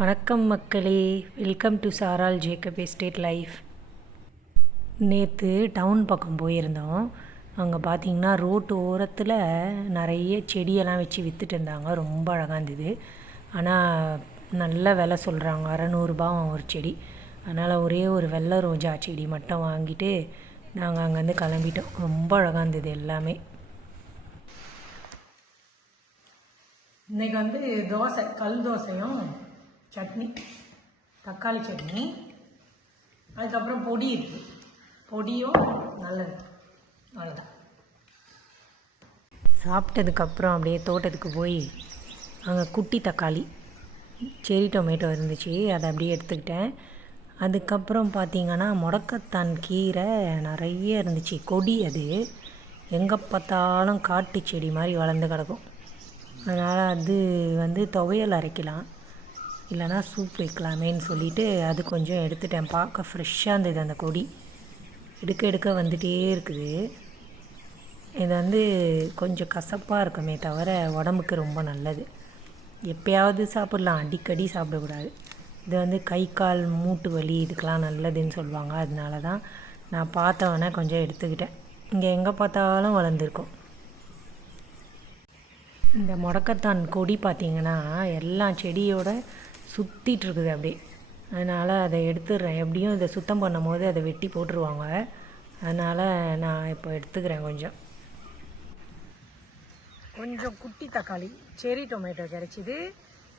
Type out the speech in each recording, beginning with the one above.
வணக்கம் மக்களே. Welcome to சாரால் ஜேக்கப் எஸ்டேட் லைஃப் நேற்று டவுன் பக்கம் போயிருந்தோம். அங்கே பார்த்தீங்கன்னா ரோட்டு ஓரத்தில் நிறைய செடியெல்லாம் வச்சு விற்றுட்டு இருந்தாங்க. ரொம்ப அழகாக இருந்தது. ஆனால் நல்ல விலை சொல்கிறாங்க அறநூறுபாவும் ஒரு செடி. அதனால் ஒரே ஒரு வெள்ளை ரோஜா செடி மட்டும் வாங்கிட்டு நாங்கள் அங்கேருந்து கிளம்பிட்டோம். ரொம்ப அழகாக இருந்தது எல்லாமே. இன்னைக்கு வந்து தோசை கல் தோசையும் சட்னி தக்காளி சட்னி அதுக்கப்புறம் பொடி இருக்குது பொடியும் நல்லது. அவ்வளோதான் சாப்பிட்டதுக்கப்புறம் அப்படியே தோட்டத்துக்கு போய் அங்கே குட்டி தக்காளி செரி டொமேட்டோ இருந்துச்சு அதை அப்படியே எடுத்துக்கிட்டேன். அதுக்கப்புறம் பார்த்தீங்கன்னா முடக்கத்தான் கீரை நிறைய இருந்துச்சு. கொடி அது. எங்கே பார்த்தாலும் காட்டு செடி மாதிரி வளர்ந்து கிடக்கும். அதனால் அது வந்து துவையல் அரைக்கலாம். இல்லைனா சூப் வைக்கலாமேன்னு சொல்லிட்டு அது கொஞ்சம் எடுத்துட்டேன். பார்க்க ஃப்ரெஷ்ஷாக இருந்தது அந்த கொடி. எடுக்க எடுக்க வந்துகிட்டே இருக்குது. இது வந்து கொஞ்சம் கசப்பாக இருக்குமே தவிர உடம்புக்கு ரொம்ப நல்லது. எப்பயாவது சாப்பிட்லாம். அடிக்கடி சாப்பிடக்கூடாது. இது வந்து கை கால் மூட்டு வலி இதுக்கெலாம் நல்லதுன்னு சொல்லுவாங்க. அதனால தான் நான் பார்த்தவனே கொஞ்சம் எடுத்துக்கிட்டேன். இங்கே எங்கே பார்த்தாலும் வளர்ந்துருக்கும். இந்த முடக்கத்தான் கொடி பார்த்திங்கன்னா எல்லா செடியோட சுற்றிட்டு இருக்குது அப்படியே. அதனால் அதை எடுத்துடுறேன். எப்படியும் இதை சுத்தம் பண்ணும் போது அதை வெட்டி போட்டுருவாங்க. அதனால் நான் இப்போ எடுத்துக்கிறேன் கொஞ்சம். கொஞ்சம் குட்டி தக்காளி செரி டொமேட்டோ கிடச்சிது.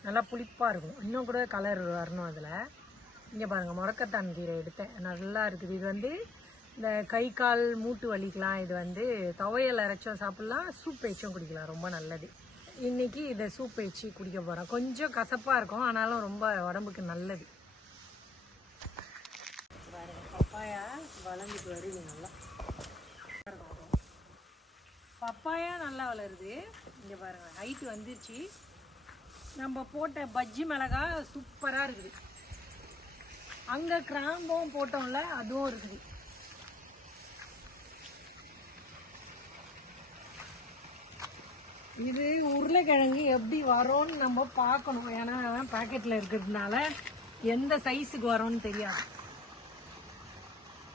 நல்லா புளிப்பாக இருக்கும். இன்னும் கூட கலர் வரணும் அதில். இங்கே பாருங்கள் முடக்கத்தான் கீரை எடுத்தேன். நல்லா இருக்குது. இது வந்து இந்த கை கால் மூட்டு வலிக்கலாம். இது வந்து துவையல் அரைச்சும் சாப்பிட்லாம். சூப் வச்சும் குடிக்கலாம். ரொம்ப நல்லது. இன்னைக்கு இதை சூப் வச்சு குடிக்க போகிறோம் கொஞ்சம் கசப்பாக இருக்கும். ஆனாலும் ரொம்ப உடம்புக்கு நல்லது. பப்பாயா வளர்ந்துட்டு வருது. நல்லா பப்பாயா நல்லா வளருது. இங்கே பாருங்க ஹைட் வந்துருச்சு. நம்ம போட்ட பஜ்ஜி மிளகா சூப்பராக இருக்குது. அங்கே கிராம்பும் போட்டோம்ல அதுவும் இருக்குது. இது உருளைக்கிழங்கு எப்படி வரும்னு நம்ம பார்க்கணும். ஏன்னா பாக்கெட்டில் இருக்கிறதுனால எந்த சைஸுக்கு வரும்னு தெரியாது.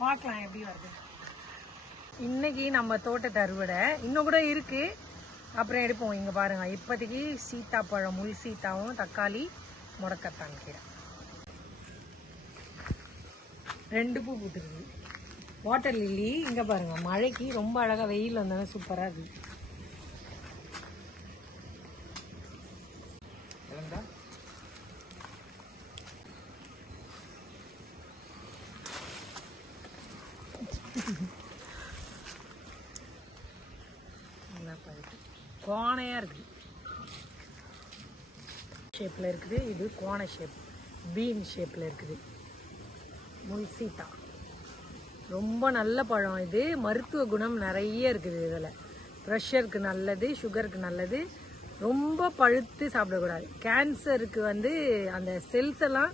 பார்க்கலாம் எப்படி வருது. இன்னைக்கு நம்ம தோட்டத்தை அறுவடை. இன்னும் கூட இருக்கு. அப்புறம் எடுப்போம். இங்கே பாருங்க. இப்போதைக்கு சீத்தாப்பழம் முள் சீத்தாவும் தக்காளி முடக்கத்தான் கீரை. ரெண்டு பூ பூத்துருக்கு வாட்டர் லில்லி இங்கே பாருங்க. மழைக்கு ரொம்ப அழகாக வெயில் வந்தாலும் சூப்பராக இருக்குது நல்லா பழுத்து கோணையாக இருக்குது ஷேப்பில் இருக்குது. இது கோண ஷேப் பீன் ஷேப்பில் இருக்குது. முல்சீட்டா ரொம்ப நல்ல பழம் இது. மருத்துவ குணம் நிறைய இருக்குது இதில். ப்ரெஷருக்கு நல்லது சுகருக்கு நல்லது. ரொம்ப பழுத்து சாப்பிடக்கூடாது. கேன்சருக்கு வந்து அந்த செல்ஸ் எல்லாம்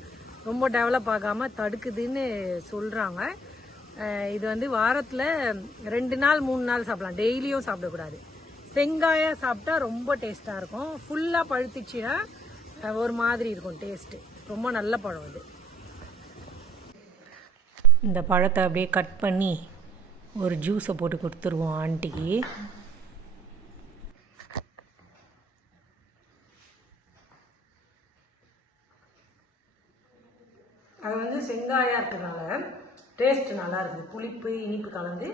ரொம்ப டெவலப் ஆகாமல் தடுக்குதுன்னு சொல்கிறாங்க இது வந்து வாரத்தில் ரெண்டு நாள் மூணு நாள் சாப்பிடலாம். டெய்லியும் சாப்பிடக்கூடாது. செங்காயாக சாப்பிட்டா ரொம்ப டேஸ்ட்டாக இருக்கும். ஃபுல்லாக பழுத்துச்சுன்னா ஒரு மாதிரி இருக்கும் டேஸ்ட்டு. ரொம்ப நல்ல பழம் இது இந்த பழத்தை அப்படியே கட் பண்ணி ஒரு ஜூஸை போட்டு கொடுத்துருவோம் ஆண்டிக்கு அது வந்து செங்காயாக இருக்கிறதுனால டேஸ்ட் நல்லா இருக்குது புளிப்பு இனிப்பு கலந்து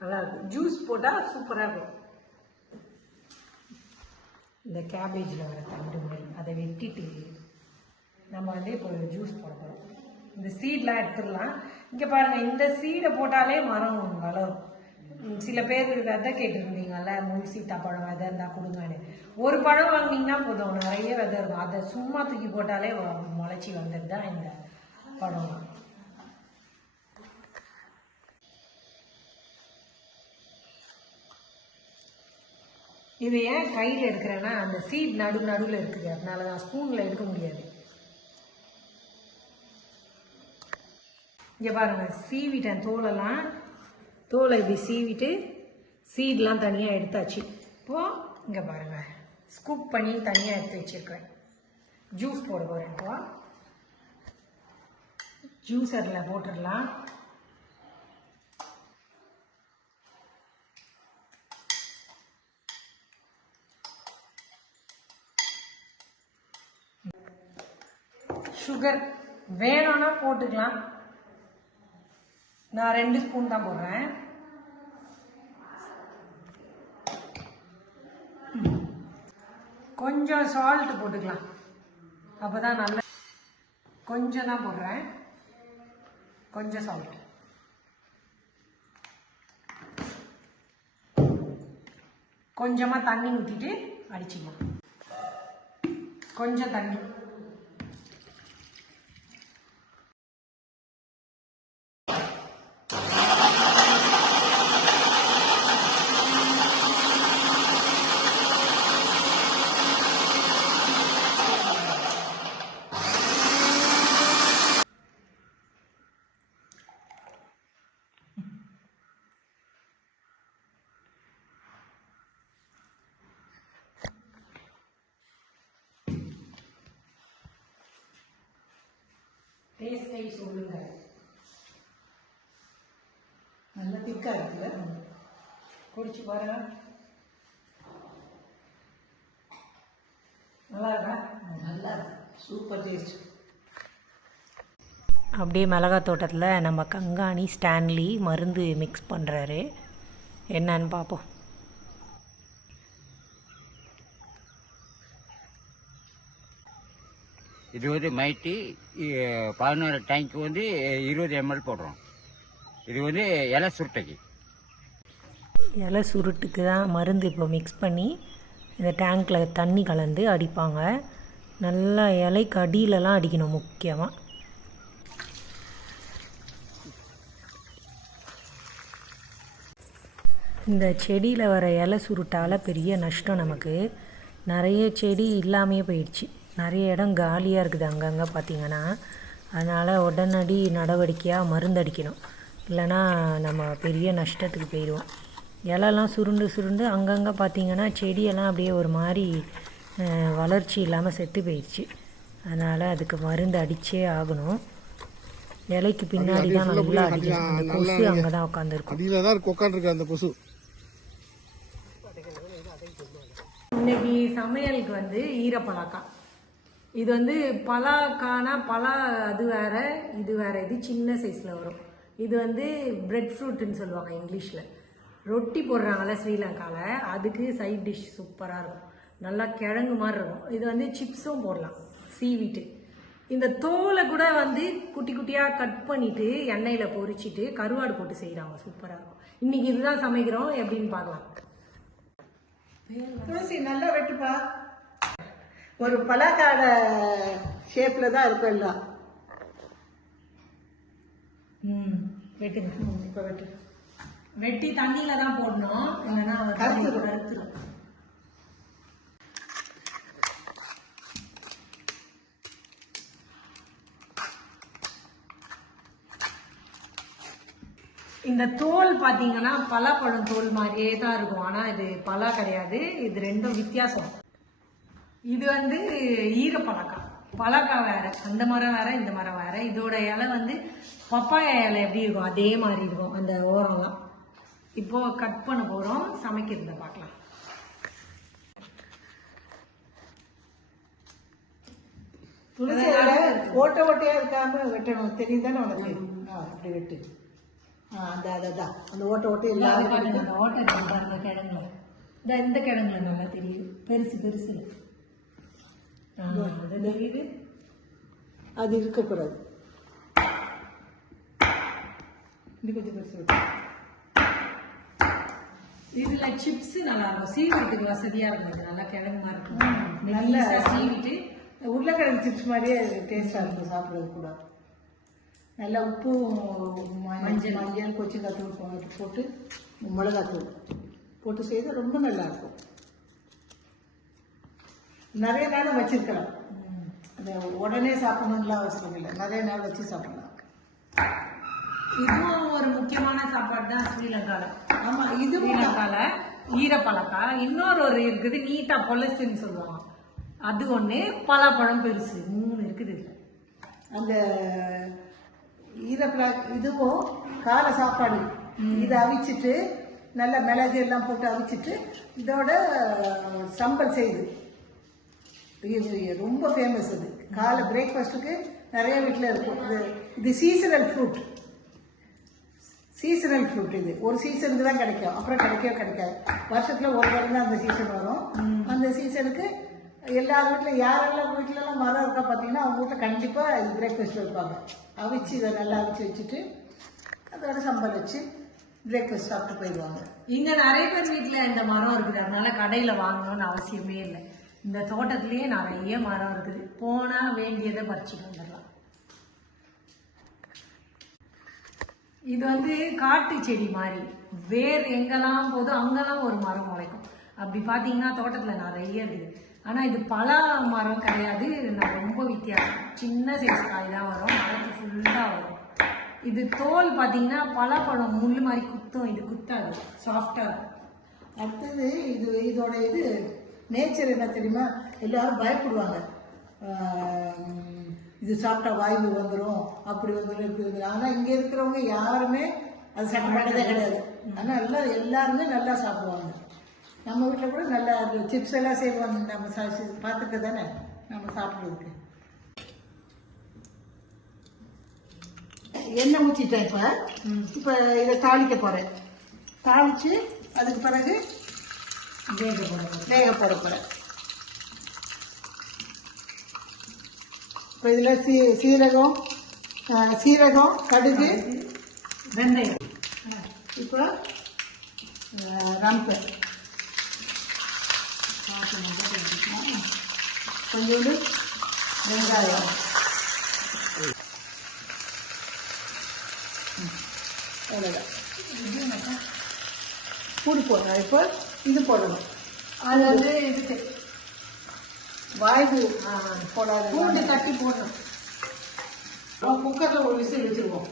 நல்லா இருக்குது ஜூஸ் போட்டால் சூப்பராக இருக்கும். இந்த கேபேஜில் வர தண்டு மாதிரி அதை வெட்டிட்டு நம்ம வந்து இப்போ ஜூஸ் போட போகிறோம் இந்த சீட்லாம் எடுத்துடலாம். இங்கே பாருங்கள் இந்த சீடை போட்டாலே மரம் வளரும். சில பேர் விதை கேட்டிருந்தீங்கல்ல முள் சீத்தா பழம் விதை இருந்தால் கொடுங்கன்னு. ஒரு பழம் வாங்கினீங்கன்னா போதும் நிறைய விதை இருக்கும். அதை சும்மா தூக்கி போட்டாலே முளைச்சி வந்தது தான் இந்த பழம். இது ஏன் கையில் எடுக்கிறேன்னா அந்த சீட் நடு நடுவில் இருக்குது. அதனால தான் ஸ்பூனில் எடுக்க முடியாது. இங்கே பாருங்க சீவிட்டேன் தோலெல்லாம். தோலை இப்படி சீவிட்டு சீட்லாம் தனியாக எடுத்தாச்சு. இப்போது இங்கே பாருங்க ஸ்கூப் பண்ணி தனியாக எடுத்து வச்சுருக்கேன் ஜூஸ் போட போகிறேன் இப்போ. ஜூஸரில் போட்டுடலாம். சுகர் வேணும்னா போட்டுக்கலாம். நான் ரெண்டு ஸ்பூன் தான் போடுறேன். கொஞ்சம் சால்ட் போட்டுக்கலாம். அப்போ தான் நல்ல கொஞ்சம் தான் போடுறேன். கொஞ்சம் சால்ட் கொஞ்சமாக தண்ணி ஊற்றிட்டு அடிச்சிக்கலாம். கொஞ்சம் தண்ணி. டேஸ்டை சொல்லுங்க. நல்ல திக்கா இருக்குல்ல? குடிச்சு பாருங்க. நல்லா இருக்கா? நல்லா இருக்கு. சூப்பர் டேஸ்ட் அப்படியே மிளகாய் தோட்டத்தில் நம்ம கங்காணி ஸ்டான்லி மருந்து மிக்ஸ் பண்ணுறாரு என்னன்னு பார்ப்போம். இது வந்து மைட்டி பதினோரு டேங்க் வந்து இருபது எம்எல் போடுறோம். இது வந்து இலை சுருட்டைக்கு. இலை சுருட்டுக்கு தான் மருந்து இப்போ மிக்ஸ் பண்ணி இந்த டேங்க்கில் தண்ணி கலந்து அடிப்பாங்க. நல்லா இலைக்கு அடியிலலாம் அடிக்கணும் முக்கியமாக இந்த செடியில் வர இலை சுருட்டால் பெரிய நஷ்டம் நமக்கு. நிறைய செடி இல்லாமையே போயிடுச்சு. நிறைய இடம் காலியாக இருக்குது அங்கங்கே பார்த்தீங்கன்னா அதனால் உடனடி நடவடிக்கையாக மருந்து அடிக்கணும். இல்லைன்னா நம்ம பெரிய நஷ்டத்துக்கு போயிடுவோம் இலைலாம் சுருண்டு சுருண்டு அங்கங்கே பார்த்தீங்கன்னா செடியெல்லாம் அப்படியே ஒரு மாதிரி வளர்ச்சி இல்லாமல் செத்து போயிடுச்சு அதனால் அதுக்கு மருந்து அடிச்சே ஆகணும். இலைக்கு பின்னாடி தான் நல்லா அடிக்கணும். அந்த கொசு அங்கே தான் உட்காந்துருக்கும் அடியில தான் உட்காந்துருக்கு அந்த கொசு. இன்னைக்கு சமையலுக்கு வந்து ஈரப்பலாக்காய் இது வந்து பலாக்கானா பலா அது வேற இது வேற இது சின்ன சைஸில் வரும். இது வந்து பிரெட் ஃப்ரூட்டுன்னு சொல்லுவாங்க இங்கிலீஷில். ரொட்டி போடுறாங்கல்ல ஸ்ரீலங்காவில் அதுக்கு சைட் டிஷ் சூப்பராக இருக்கும். நல்லா கிழங்கு மாதிரி இருக்கும். இது வந்து சிப்ஸும் போடலாம் சீவிட்டு இந்த தோலை கூட வந்து குட்டி குட்டியாக கட் பண்ணிவிட்டு எண்ணெயில் பொரிச்சிட்டு கருவாடு போட்டு செய்கிறாங்க சூப்பராக இருக்கும். இன்றைக்கி இதுதான் சமைக்கிறோம். எப்படின்னு பார்க்கலாம். துளசி நல்லா வெட்டுப்பா. ஒரு பலாக்காட ஷேப்ல தான் இருக்கும் எல்லாம். ம் வெட்டுங்க. இப்போ வெட்டு. வெட்டி தண்ணியில தான் போடணும். இல்லைன்னா கருத்துரும். கருத்துரும் இந்த தோல் பார்த்தீங்கன்னா பலாப்பழம் தோல் மாதிரியே தான் இருக்கும். ஆனால் இது பலா கிடையாது. இது ரெண்டும் வித்தியாசம். இது வந்து ஈரப்பழக்காய் பழக்காய் வேற அந்த மரம் வேற இந்த மரம் வேற. இதோட இலை வந்து பப்பாயா இலை எப்படி இருக்கும்? அதே மாதிரி இருக்கும் அந்த ஓரம்லாம். இப்போ கட் பண்ண போறோம். சமைக்கிறத பார்க்கலாம். துளசி ஓட்ட ஓட்டையா இருக்காம வெட்டணும். தெரியும் தானே உனக்கு அப்படி வெட்டு. அந்த அதான் அந்த ஓட்ட ஓட்டை அந்த ஓட்டை கிழங்குல. இந்த இந்த கிழங்குல நல்லா தெரியுது. பெருசு பெருசு அது இருக்கக்கூடாது. கொஞ்சம் பெருசு இதுல சிப்ஸ் நல்லா இருக்கும். சீவிட்டுக்கு வசதியா இருக்கும். நல்லா கிழங்கு மாதிரி இருக்கும். நல்ல சீவிட்டு உருளைக்கிழங்கு சிப்ஸ் மாதிரியே டேஸ்டாக இருக்கும். சாப்பிட்றது கூட நல்லா உப்பு மஞ்சள். மஞ்சள். கொச்சிக்காய் தூள் போட்டு மிளகாத்தூள் போட்டு செய்தால் ரொம்ப நல்லா இருக்கும். நிறைய நாள் வச்சிருக்கலாம். அந்த உடனே சாப்பிடணும்லாம் அவசரம் இல்லை. நிறைய நாள் வச்சு சாப்பிடலாம். இதுவும் ஒரு முக்கியமான சாப்பாடு தான் ஸ்ரீலங்கால. ஆமா இதுவும் ஸ்ரீலங்கால ஈரப்பழக்கா? இன்னொரு ஒரு இருக்குது நீட்டா பொலசுன்னு சொல்லுவாங்க. அது ஒண்ணு பலாப்பழம் பெருசு. மூணு இருக்குது இதுல. அந்த ஈரப்பிளா இதுவும் காலை சாப்பாடு. இதை அவிச்சிட்டு நல்ல மிளகு எல்லாம் போட்டு அவிச்சிட்டு இதோட சம்பல் செய்யுது இது ரொம்ப ஃபேமஸ் இது காலை பிரேக்ஃபாஸ்ட்டுக்கு நிறைய வீட்டில் இருக்கும். இது இது சீசனல் ஃப்ரூட் சீசனல் ஃப்ரூட் இது. ஒரு சீசனுக்கு தான் கிடைக்கும். அப்புறம் கிடைக்கவே கிடைக்காது. வருஷத்தில் ஒரு தடவை தான் அந்த சீசன் வரும். அந்த சீசனுக்கு எல்லார் வீட்டில் யாரெல்லாம் வீட்டிலலாம் மரம் இருக்கா பார்த்தீங்கன்னா அவங்க வீட்டில் கண்டிப்பாக இது பிரேக்ஃபாஸ்ட் வைப்பாங்க. அவிச்சு இதை நல்லா அவிச்சு வச்சுட்டு அதோட சம்பல் வச்சு பிரேக்ஃபாஸ்ட் சாப்பிட்டு போயிடுவாங்க. இங்க நிறைய பேர் வீட்ல இந்த மரம் இருக்குது. அதனால கடையில வாங்கணும்னு அவசியமே இல்லை. இந்த தோட்டத்திலேயே நிறைய மரம் இருக்குது. போனால் வேண்டியதை பறிச்சுட்டு வந்துடலாம். இது வந்து காட்டு செடி மாதிரி. வேர் எங்கெல்லாம் போதும் அங்கெல்லாம் ஒரு மரம் முளைக்கும். அப்படி பார்த்தீங்கன்னா தோட்டத்தில் நிறைய இருக்குது. ஆனால் இது பல மரம் கிடையாது. நான் ரொம்ப வித்தியாசம். சின்ன சைஸ் காய் தான் வரும். மரத்து ஃபுல்லாக வரும். இது தோல் பார்த்தீங்கன்னா பலாப்பழம் முள் மாதிரி குத்தும். இது குத்தாது. சாஃப்டாக அடுத்தது இது இதோட இது நேச்சர் என்ன தெரியுமா? எல்லாரும் பயப்படுவாங்க. இது சாப்பிட்டா வாய்வு வந்துடும் அப்படி வந்துடும் இப்படி வந்துடும் ஆனால் இங்கே இருக்கிறவங்க யாருமே அது சாப்பிட்றதே கிடையாது ஆனால் எல்லாம் எல்லாருமே நல்லா சாப்பிடுவாங்க. நம்ம வீட்டில் கூட நல்லா சிப்ஸ் எல்லாம் செய்வாங்க. நம்ம சா பார்த்துட்டு தானே நம்ம சாப்பிட்றதுக்கு. எண்ணெய் ஊற்றிட்டேன் இப்போ. இப்போ இதை தாளிக்க போகிறேன் தாளித்து அதுக்கு பிறகு வேக போட வேக போட போகிறேன் இப்போ இதில் சீ சீரகம் சீரகம் கடுகு வெந்தயம். இப்போ ரம்பு. கொஞ்சோண்டு வெங்காயம். அவ்வளோதான் பூடி போடுறேன் இப்போ இது போடணும். அது வந்து இதுக்கு. வாய்வு போடாத பூண்டு தட்டி போடணும். குக்கரில் ஒரு விசில் வச்சுருவோம்.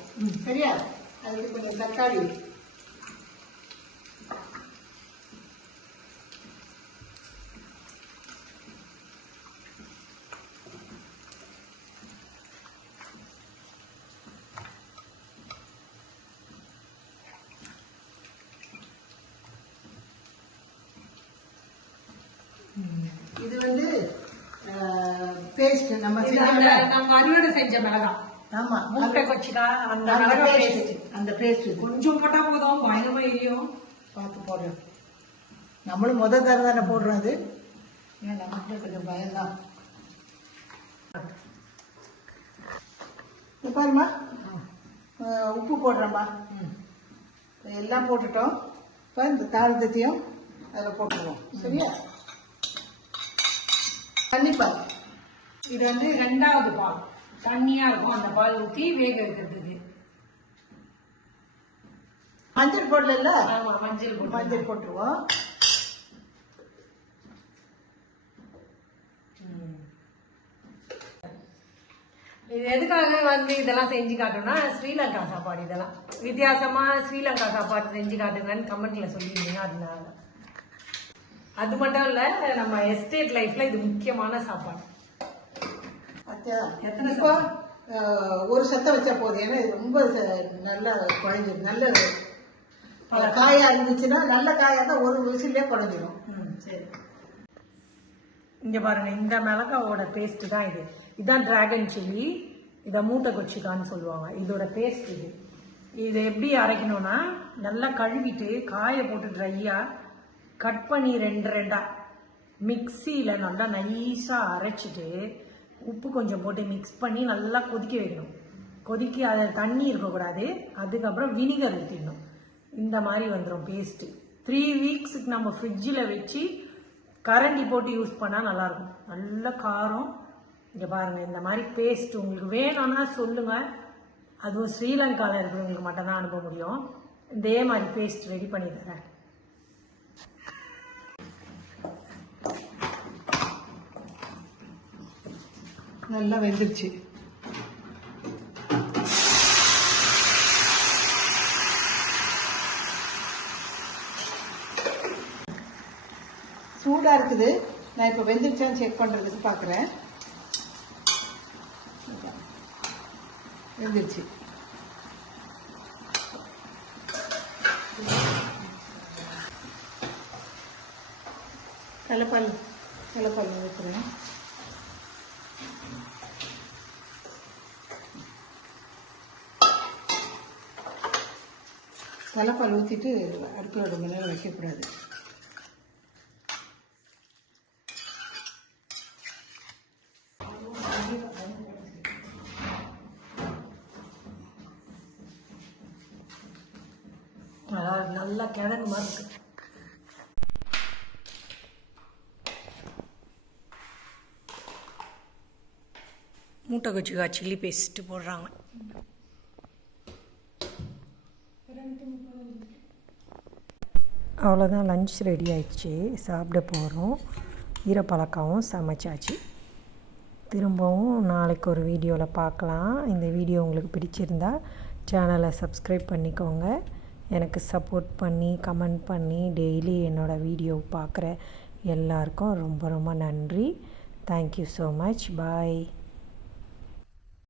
சரியா? அதுக்கு கொஞ்சம் தக்காளி இது வந்து பேஸ்ட் நம்ம நம்ம அறுவடை செஞ்ச மிளகா. ஆமா மூட்டை கொச்சிக்கா அந்த மிளகா பேஸ்ட் அந்த பேஸ்ட் கொஞ்சம் போட்டா போதும் பயங்கரமா எரியும். பார்த்து போடுறோம் நம்மளும் முத தடவை தானே போடுறோம் அது. நமக்கு கொஞ்சம் பயம்தான். பாருமா உப்பு போடுறோம்மா. எல்லாம் போட்டுட்டோம். இப்போ இந்த தாழ்த்தத்தையும் அதில் போட்டுருவோம். சரியா? தண்ணி பால் இது வந்து ரெண்டாவது பால். தண்ணியா இருக்கும் அந்த பால் ஊத்தி வேக வைக்கிறதுக்கு. மஞ்சள் போடல ஆமா மஞ்சள் போட்டு. மஞ்சள் போட்டுருவோம். இது எதுக்காக வந்து இதெல்லாம் செஞ்சு காட்டணும்னா ஸ்ரீலங்கா சாப்பாடு இதெல்லாம். வித்தியாசமா ஸ்ரீலங்கா சாப்பாடு செஞ்சு காட்டுங்கன்னு கமெண்ட்ல சொல்லியிருந்தீங்க அதனால. அது மட்டும் இல்ல நம்ம எஸ்டேட் லைஃப்ல இது முக்கியமான சாப்பாடு. இப்போ ஒரு சத்தம் வச்சா போதும். ஏன்னா இது ரொம்ப ச- நல்லா குழஞ்சிடும் நல்ல காயா இருந்துச்சுன்னா நல்ல காயா தான் ஒரு விசிலே குழஞ்சிடும் ம், சரி. இங்க பாருங்க இந்த மிளகாவோட பேஸ்ட் தான் இது. இதான் டிராகன் சில்லி இதை மூட்டை கொச்சிக்கான்னு சொல்லுவாங்க. இதோட பேஸ்ட் இது. இது எப்படி அரைக்கணும்னா நல்லா கழுவிட்டு காய போட்டு ட்ரையாக கட் பண்ணி ரெண்டு ரெண்டாக மிக்சியில் நல்லா நைஸாக அரைச்சிட்டு உப்பு கொஞ்சம் போட்டு மிக்ஸ் பண்ணி நல்லா கொதிக்க வைக்கணும். கொதிக்க அதில் தண்ணி இருக்கக்கூடாது. அதுக்கப்புறம் வினிகர் ஊற்றிடணும் இந்த மாதிரி வந்துடும் பேஸ்ட்டு த்ரீ வீக்ஸுக்கு நம்ம ஃப்ரிட்ஜில் வச்சு கரண்டி போட்டு யூஸ் பண்ணால் நல்லாயிருக்கும். நல்ல காரம். இங்கே பாருங்கள் இந்த மாதிரி பேஸ்ட் உங்களுக்கு வேணும்னா சொல்லுங்கள் அதுவும் ஸ்ரீலங்காவில் இருக்கிறவங்களுக்கு மட்டும்தான் அனுப்ப முடியும். இதே மாதிரி பேஸ்ட் ரெடி பண்ணி தரேன். நல்லா வெந்துருச்சு. சூடாக இருக்குது. நான் இப்போ வெந்துருச்சான்னு செக் பண்ணுறதுக்கு பார்க்குறேன் வெந்துருச்சு. கலப்பால் கலப்பால் ஊற்றுறேன் தலைப்பால் ஊற்றிட்டு அடுப்பில் ரொம்ப நேரம் வைக்கக்கூடாது நல்லா கிழங்கு மாதிரி இருக்கு. மூட்டை கொச்சிக்கா சில்லி பேஸ்ட்டு போடுறாங்க. அவ்வளோதான் லஞ்ச் ரெடி ஆயிடுச்சு. சாப்பிட போகிறோம் ஈரப்பழக்காவும் சமைச்சாச்சு. திரும்பவும் நாளைக்கு ஒரு வீடியோவில் பார்க்கலாம். இந்த வீடியோ உங்களுக்கு பிடிச்சிருந்தா சேனலை சப்ஸ்கிரைப் பண்ணிக்கோங்க. எனக்கு சப்போர்ட் பண்ணி கமெண்ட் பண்ணி டெய்லி என்னோடய வீடியோ பார்க்குற எல்லாருக்கும் ரொம்ப ரொம்ப நன்றி. Thank you so much bye